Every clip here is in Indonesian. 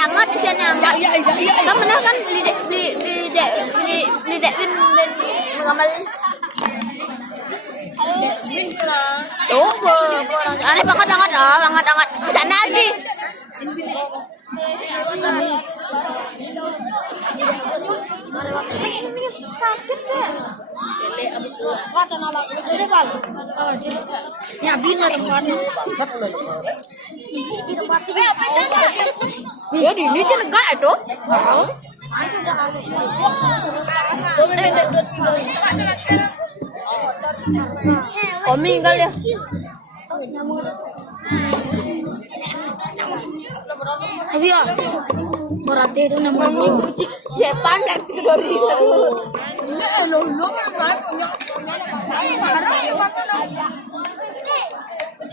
Angat di sini angat. Kamu pernah kan beli dekwin mengamal. Oh, aneh banget angat. Sana sih. Sakit ya. Jadi abis rata nolak. Udah bang. Nyabi nggak tempat. Bangsat loh. Di tempat ini. Ya di ini sih lega itu. Komi enggak ya? Tapi ya, berarti itu namanya setan dari dari.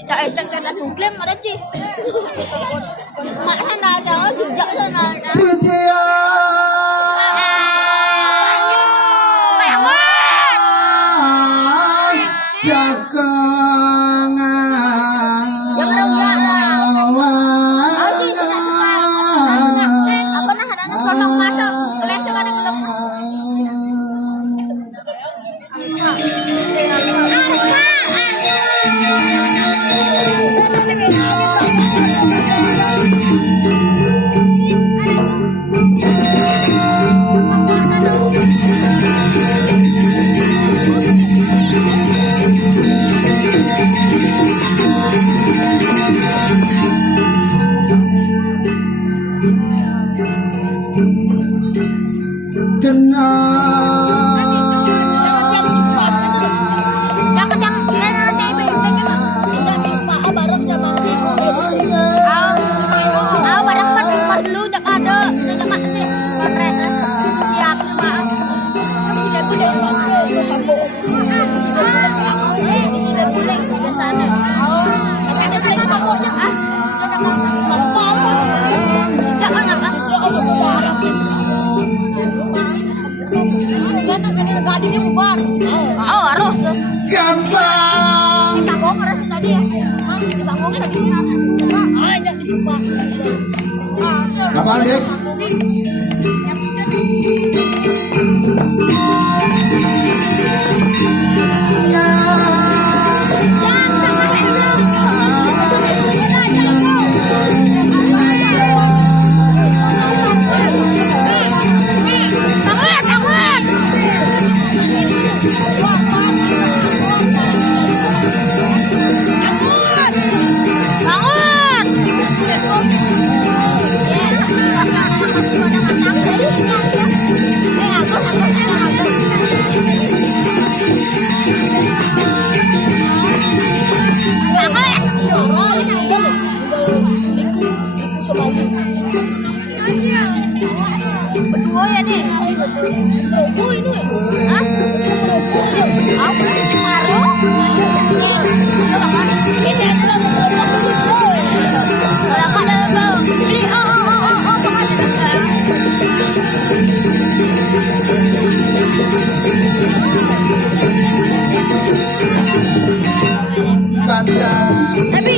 Cak kan nuklim ada sih. Mak sana jangan sejak sana. Apa, Dik? Berdua ya nih. Berdua ini. Hah? Apa? Maro? Ini kalau kau dah mau beli tapi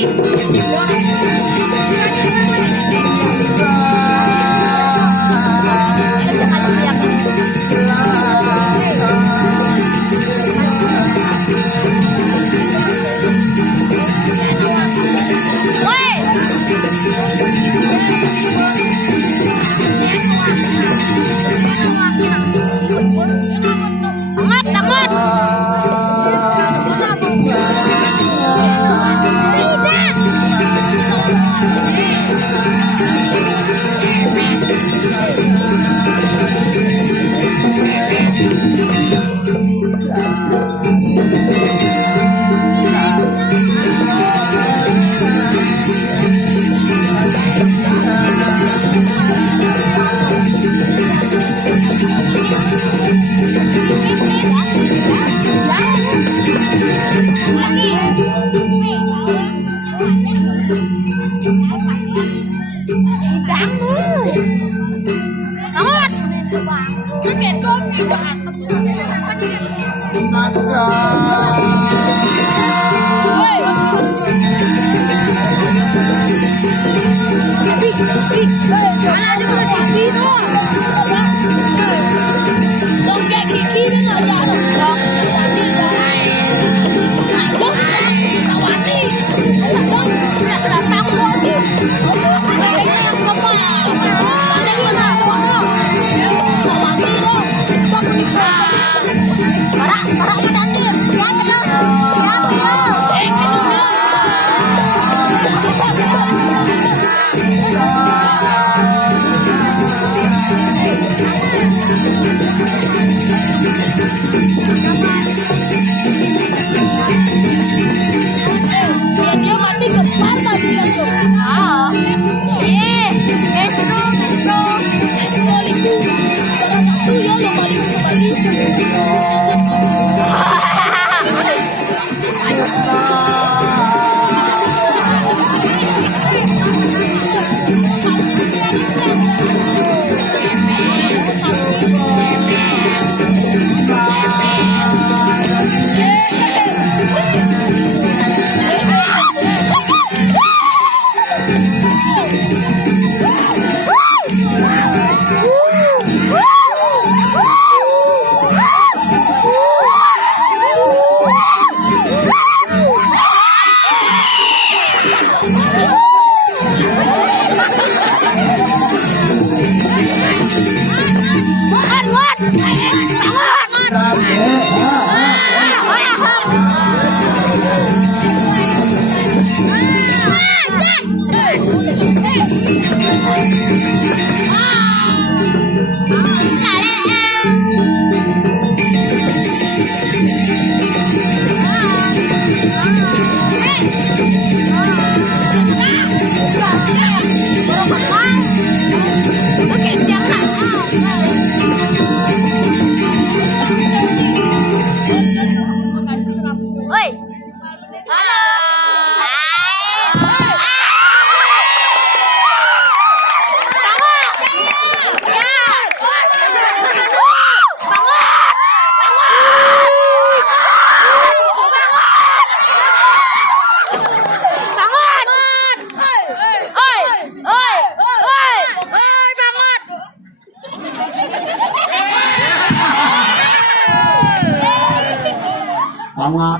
Banget.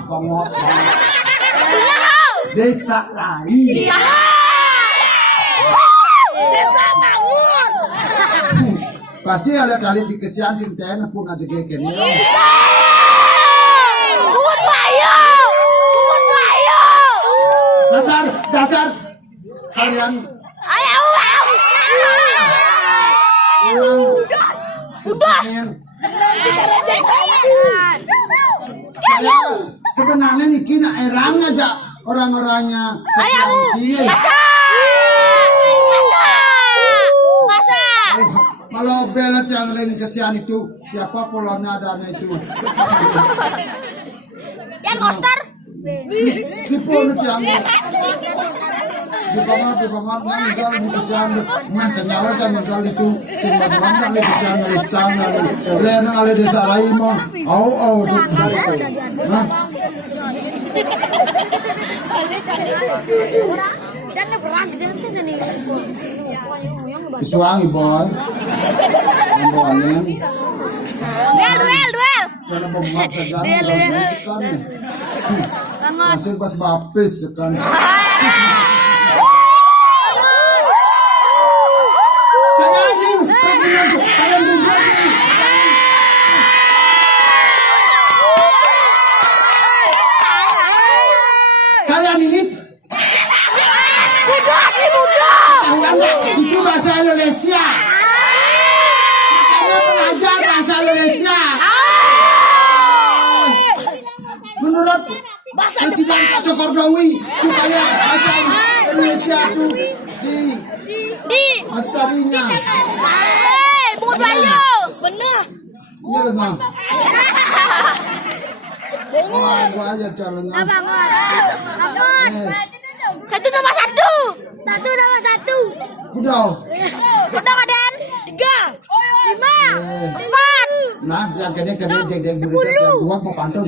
Desa lain. Desa bangun. Pasti ada kali di kesian cintain pun aja kayak gini. Bukan bayo. Dasar kalian. Ayo. Udah. Saya sebenarnya nih kina erang aja orang-orangnya. Ayo. Masa. Kalau belet yang lain kesian itu siapa polanya dan itu. Yang koster. Di pun yang di paman meninggal di kesian macam nyawa kan meninggal itu semua orang di kesian dari cang dari lena ada desa lain mah au nah Suangi boy, Duel. cara pembuat sejarah masih pas bapis kan. Kalian ini itu bahasa Indonesia. Belajar bahasa Indonesia. Menurut Presiden Pak Jokowi supaya bahasa Indonesia itu di lestarinya. Bukan bayo. Benar. Iya memang. Gua aja caranya. Satu nomor satu. Udah. Udah kadan. 3, 5, 4. Nah, yang kene dua mau pantun.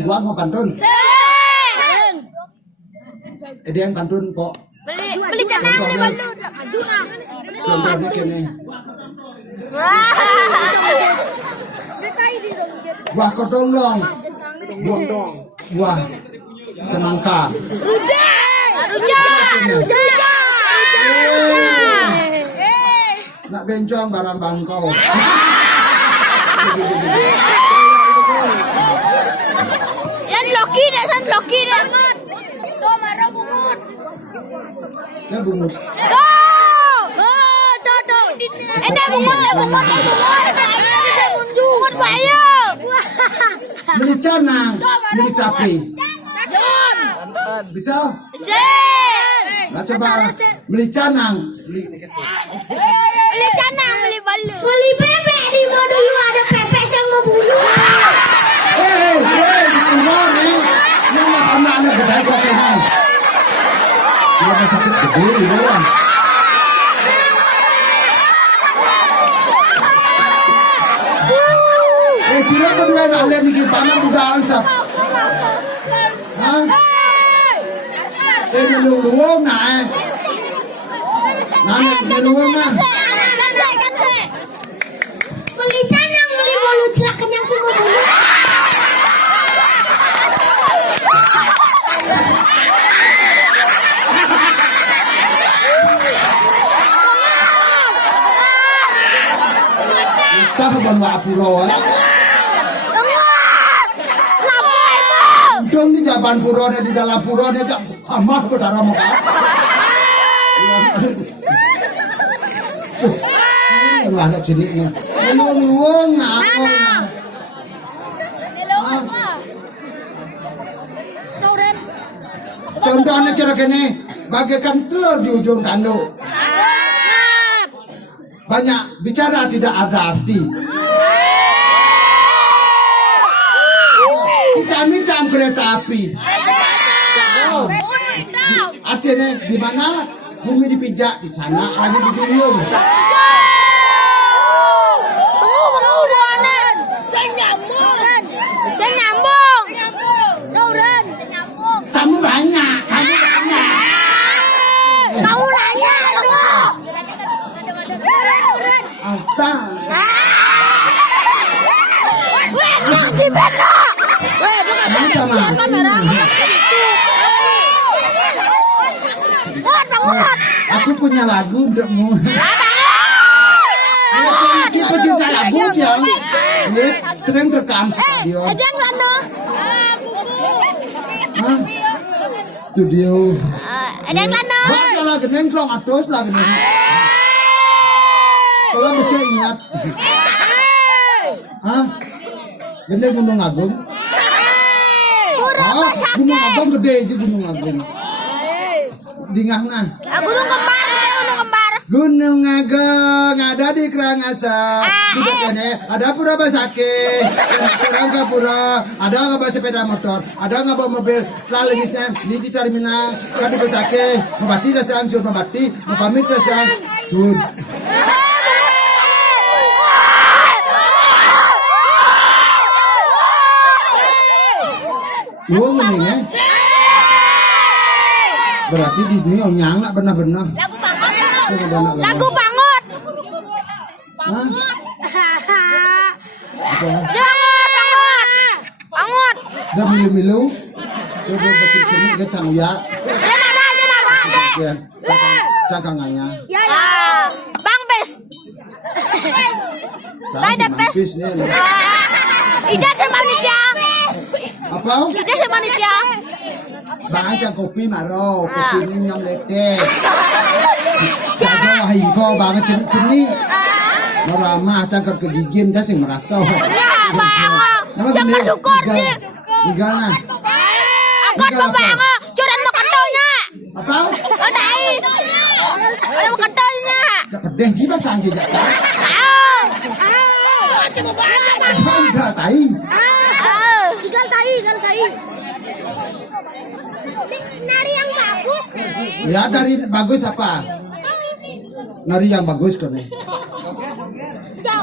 Ada yang pantun kok. Beli canang nih balu. Contohnya kene. Buah kodong. Buah semangka. Rujak. Nak bencong barang bangkau. Yan Loki dah. Tuh marah bungut. Ya bungut. Tuh. Enak bungut. Bungut bayo. Beli canang, beli capi. Bisa? Nah coba beli canang, beli balu. Beli bebek di mau dulu ada bebek yang mau bunuh. Yang nggak pernah anak gede kok ini. Dia sakit gede doang. Sila kedua ada nih panah udah asap. Luang nah. Luang nah. Beli canang, beli bolu celak kenyang semua dulu. Kita ke Apuro. Dong di Jaban Puro di dalam Puro sama ke darah muka. Enggak ada jenisnya. Luang Contohnya cara gini, bagaikan telur di ujung tanduk. Banyak bicara tidak ada arti. Hitam kereta api. Artinya di mana bumi dipijak di sana, angin diguyur. Kamu banyak. Apa? sama. Aku punya lagu untukmu. Pecinta lagu yang sering rekam studio. Studio. Ada lagu nengklong atus lagu neng. Kalau bisa ingat. Gede Gunung Agung. Gunung Agung gede aja Gunung Agung. Dingahna. Gunung Kembar. Gunung Agung ada di Karangasem. Di depannya ada pura basake, ada pura, ada nggak bawa sepeda motor, ada nggak bawa mobil. Lalu di terminal, ada basake, mabati dasang sur mabati, mapamit dasang sur. Lu mendingnya berarti di sini onyang nggak benar-benar. Lagu banget. Banget. Udah milu-milu. Udah bacik sini ke Cangya. Cangkanganya. Ya. Bang Bes. Mampis nih. Ida sama manusia. Apa? Ida sama manusia. Bang cang kopi maro, kopi ini nyong lete. Jangan wahai kau banget cini. Merama cang kegigin cang sing merasa. Ya bang, jangan dukor sih. Igal na. Angkot bang, curan mau kantornya. Apa? Ada mau kantornya. Gak pedeh jiba sanji gak. Cuma banyak bang. Enggak tai. Igal tai. Nari yang bagus. Ya dari bagus apa? Nari yang bagus kan nih.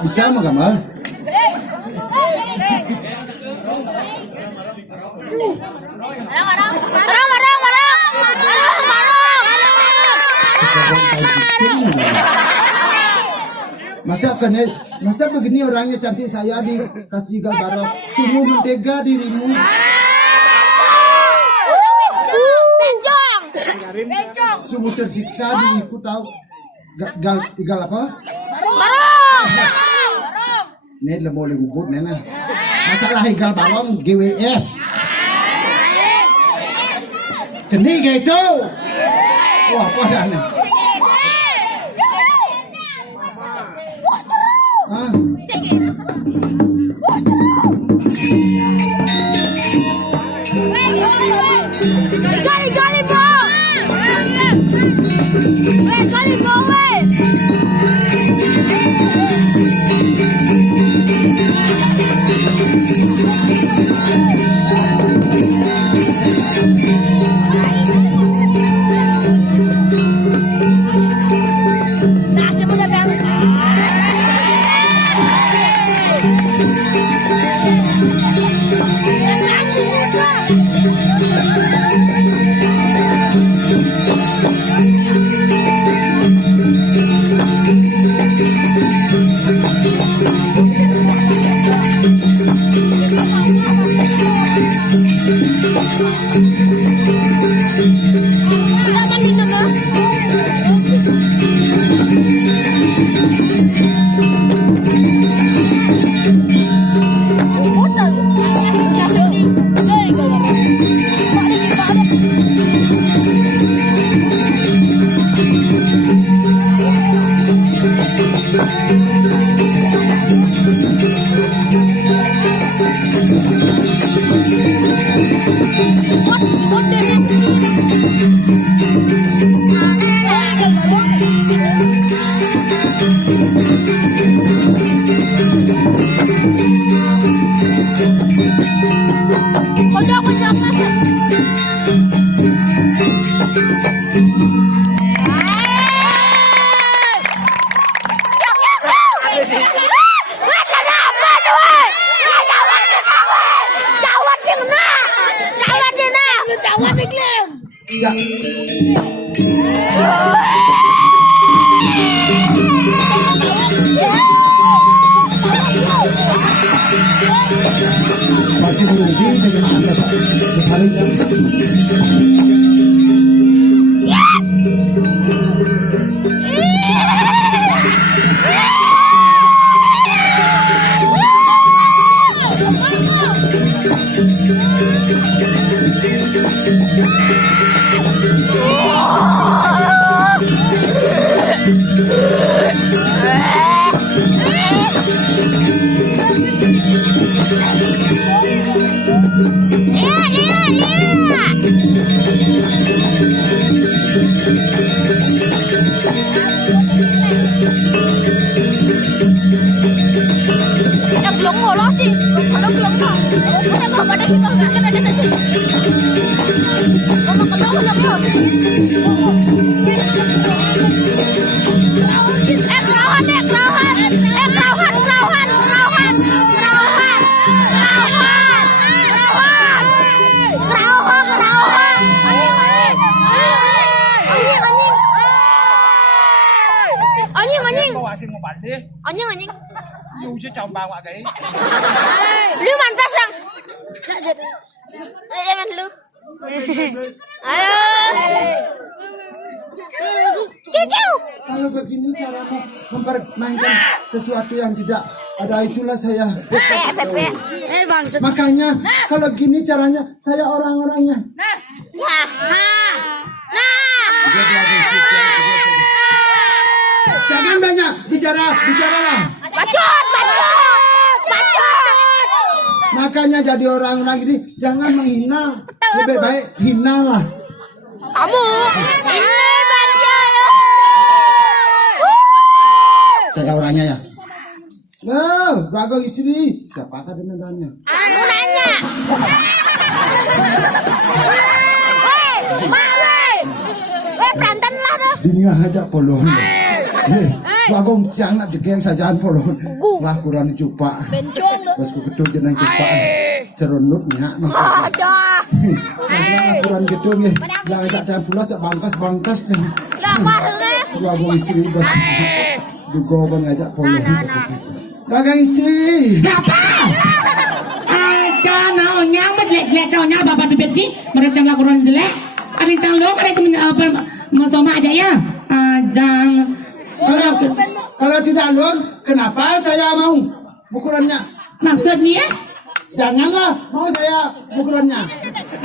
Bisa mau gambar? Masa begini orangnya cantik saya dikasih gambar sungguh mentega dirimu. Sungguh tersiksa diriku tahu. Igal apa? Ini lebih boleh gubut nena. Masalah igal barong GWS. Cendi gitu. Wah, apa dah nih? Gali bro. Gali bro. Nasi muda bang. Masih menunggu dengan asas hari dan Anjing. Dù chứ chồng bà ngoại đấy. Lưu mantas sang. Jangan lu. Ayo. Kikiu. kalau begini caramu mempermainkan sesuatu yang tidak ada, itulah saya. Bangsat. Makanya kalau gini caranya saya orang-orangnya. Jangan banyak bicaralah. Bacot. Makanya jadi orang-orang ini jangan menghina, lebih baik hinalah. Kamu. Ini bacot. Saya orangnya ya. Loh, ragu istri. Siapakah dengannya? Aku nanya. Woi, berantem lah tuh. Dunia aja polon. Bagong siang nak jegeng sajaan polon. Lah kurang cupa. Bencong tuh. Terus ku gedung jeneng cupa. Ceronut nya maksudnya. Ada. Lah kurang gedung nggih. Lah tak ada pulas tak bangkas. Ya maksudnya. Bagong istri bos. Dugo kan ngajak polon. Bagong istri. Apa? Aja naonnya medlek naonnya bapak dibeti mereka laporan jelek. Ada yang lo kan itu mesoma aja ya. Ajang. Kalau tidak lon, kenapa saya mau ukurannya? Maksudnya? Janganlah mau saya ukurannya.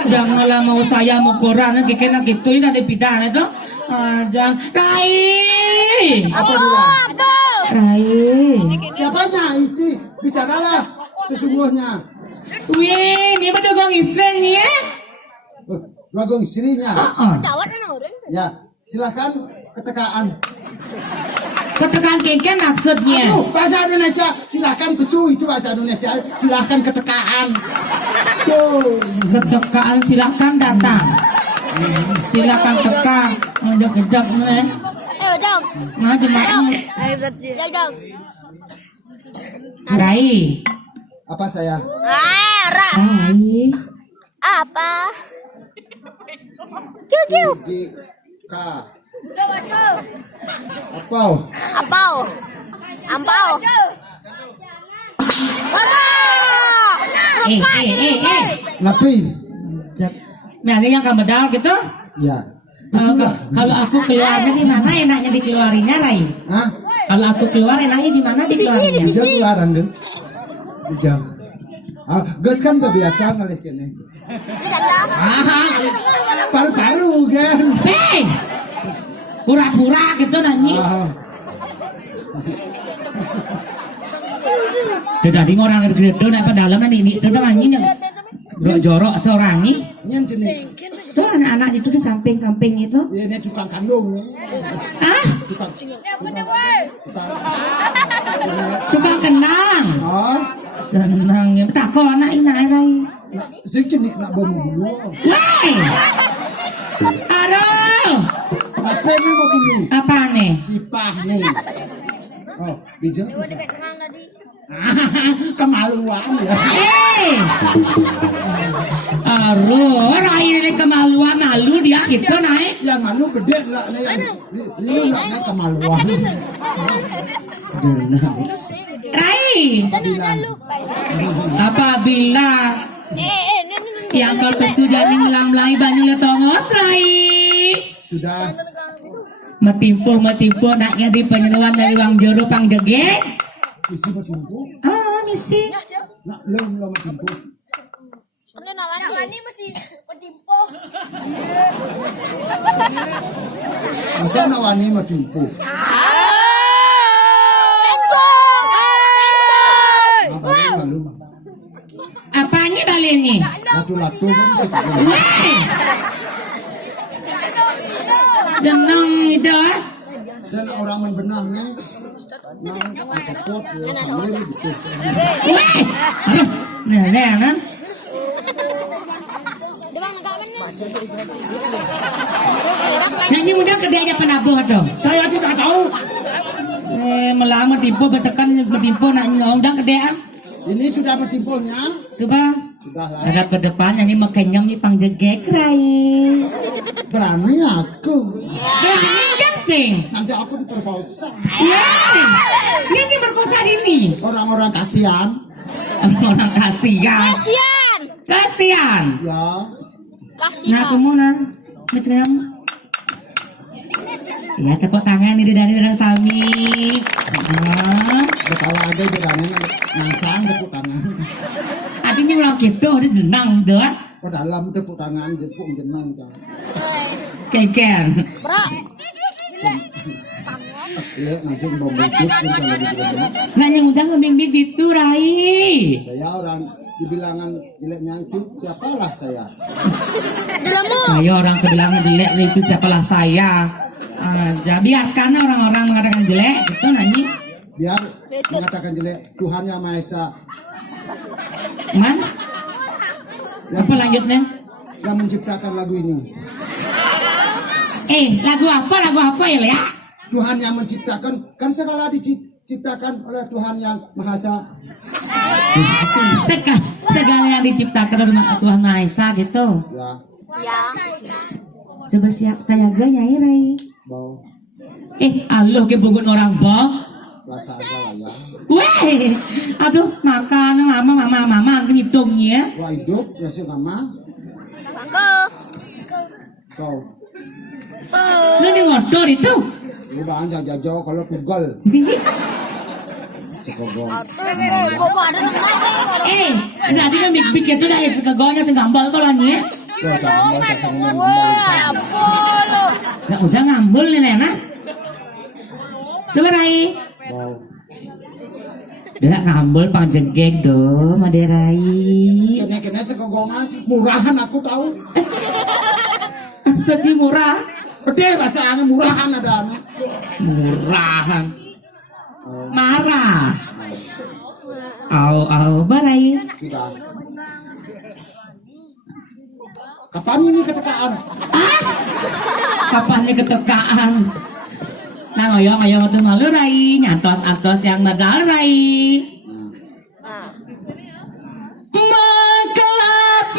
Janganlah mau saya ukuran kekena gitu ya dari bidang itu. Ajang. Rai. Apa dia? Rai. Siapanya itu? Bicaralah sesungguhnya. Wih, ini betul gong istri nih ya? Bagong istrinya. Cawat kan orang. Ya, silakan ketekaan. Ketekan keken maksudnya. Bahasa Indonesia silakan kesu, itu bahasa Indonesia. Silakan ketekaan. Tuh. Ketekaan silakan datang. Silakan tekan. Ngejak-ngejak nih. Ayo, jauh. Macam-macam. Jauh. Rai. Apa saya? Rai. Apa? Kiu. Jika Apau. Ampau. Ngapain? Nah ini yang kamedal gitu. Ya. Kalau aku keluarnya di mana enaknya dikeluarinya Rai? Hah? Kalau aku keluar enaknya di mana dikeluarinya? Di sini keluaran guys. Di jam. Guys kan udah biasa ngalih kene. Paru-paru kan. Hei, pura-pura gitu nanyi. Tidak di orang itu nak dalam ini itu nanyi yang jorok seorang ini. Nyen jenis. Tuh anak-anak itu di samping-samping itu. Ini tukang kandung nih. Ah? Tukang kenang. Oh. Senang ya. Tak kau anak ini Rai. Sing jenis nak bom dulu. Woi. Aduh. Apa ini mau gini? Apa nih? Sipah nih. Oh, bijak. Kemaluan ya. Hei. Aduh, Rai ini kemaluan malu dia gitu naik. Yang malu gede lah nih. Ini lah kemaluan. Rai. Apabila yang kalau sudah melang-melangi banyak letongos Rai. Sudah. Metimpo naknya di penyeluan dari Wang Jero Pang Jege. Isi bertumpu. Misi. Nak lem bertumpu. Ini masih bertimpo. Masa nak wani bertumpu. Lalu. Apanya balenya? Latu-latu pun bisa. Denang itu. Dan orang membenahnya takut sambil gitu. Nah. Nyanyi udah gede aja penabuh tuh. Saya tidak tahu. Melamar tipu besekan bertimpo nanya udah gede. Ini sudah bertimpunya. Sudah. Sudah lah. Ada ke depan nyanyi makenyam nih pang jegek Rai. Berani aku. Berani kan sing. Nanti aku diperkosa. Ya. Nyanyi berkosa ini. Orang-orang kasihan. Orang kasihan. Kasihan. Ya. Nah, kamu nah. Macam. Ya, tepuk tangan ini dari orang Sami. Kalau ada jalannya nangsang tepuk tangan. Adanya orang gitu, dia jenang tuh. Ke dalam tepuk tangan tepuk jenang kan. Keken. Ya, langsung bom bukit kalau gitu. Nah, yang udah ngebimbing itu Rai. Saya orang dibilangan jeleknya itu siapalah saya. Saya orang kebilangan jelek itu siapalah saya. Biarkan orang-orang mengatakan jelek itu nyanyi. Biar mengatakan jelek Tuhan Yang Maha Esa. Man? Apa lanjutnya? Yang menciptakan lagu ini. Lagu apa ya Lea? Tuhan yang menciptakan kan segala diciptakan oleh Tuhan Yang Maha Esa. Segala yang diciptakan oleh Tuhan Maha Esa gitu. Ya. Sebesiap saya gak nyai Rai. Bau. Aloh ke bungut orang bau. Rasa aja lah ya. Weh, aduh makan mama nyiptungnya. Wah hidup ya sih mama. Kau. Lu ini ngotor itu. Udah aja jauh kalau Google. Sekogong. Tadi kan big itu dah sekogongnya segambal kalau nih. Wah jangan ngomong. Nggak usah ngambul nih Nena. Seberai. Wow. Dia ngambul panjang geng do, Maderai. Kena sekogongan murahan aku tahu. Sedih murah. Gede bahasanya murahan ada. Murahan. Marah. Au barai. Sudah. Kapan ini ketekaan? Kapan ini ketekaan? Nah ngoyong tuh malu Rai, nyantos yang medal Rai. Makelap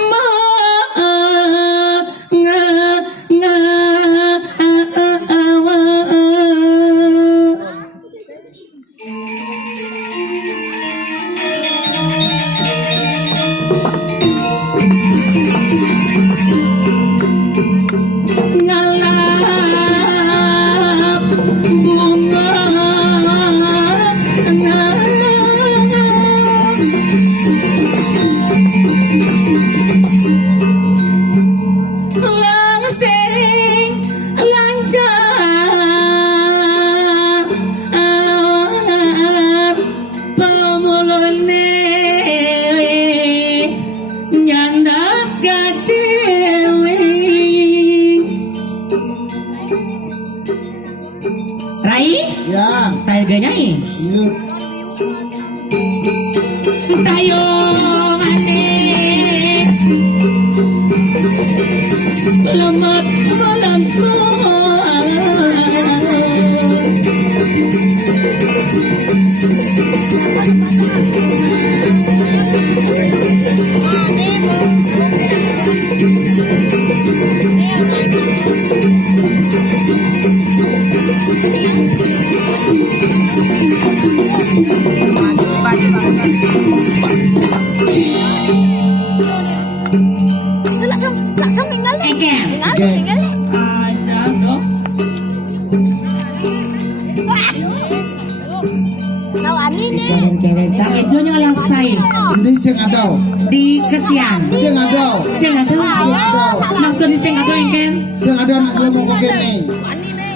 Rai? Ya. Saya gak nyanyi. Iya. Tayong aneh lemot malamku. langsung tinggal deh. Eken. Tinggal deh. Jangan dong. Kau ani nih. Keren-keren. Jangan ejonya olah sain. Ini sing ada. Di kesian. Sing ada. Sing ada. Maksud di sing ada Eken. Sing ada nak mau kok kene.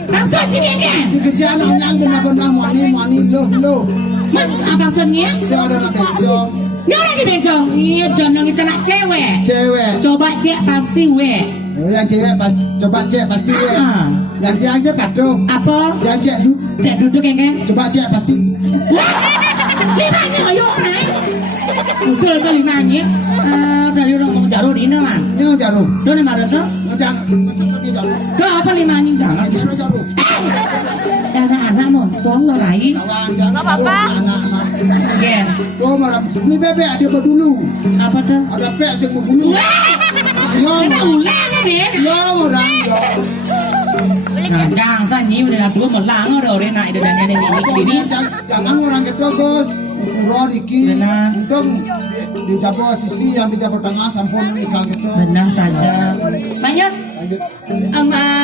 Maksud sini Eken. Di kesian nyang benar-benar mani lo. Mas apa maksudnya? Sing ada nak bejo. Nyora di bencong. Iya jonong itu nak cewek. Cewek. Coba cek pasti we. Yang cewek coba cek pasti we. Yang dia aja kado. Apa? Yang cek duduk. Cek duduk Eken. Coba cek pasti. Wah, limanya ayo naik. Usul ke limanya. Dari orang mau jarum di mana man? Ini jarum. Tuh nih mana tuh? Ngejang. Ini jarum. Tuh apa limanya jangan? Ini jarum. Anak-anak nonton lo lain. Jangan apa-apa. Anak mah. Ya. Oh marah. Ini bebek dia kau dulu. Apa tuh? Ada pek sing dulu. Wah, Yo. ada ulang deh. Yo orang yo. Nah, jangan sani udah tua melang orang naik dan nenek ini. Jangan orang itu Gus. Urut iki. Benar. Untung di dapur sisi yang di dapur tengah sampun ikan itu. Benar saja. Banyak. Lanjut. Aman.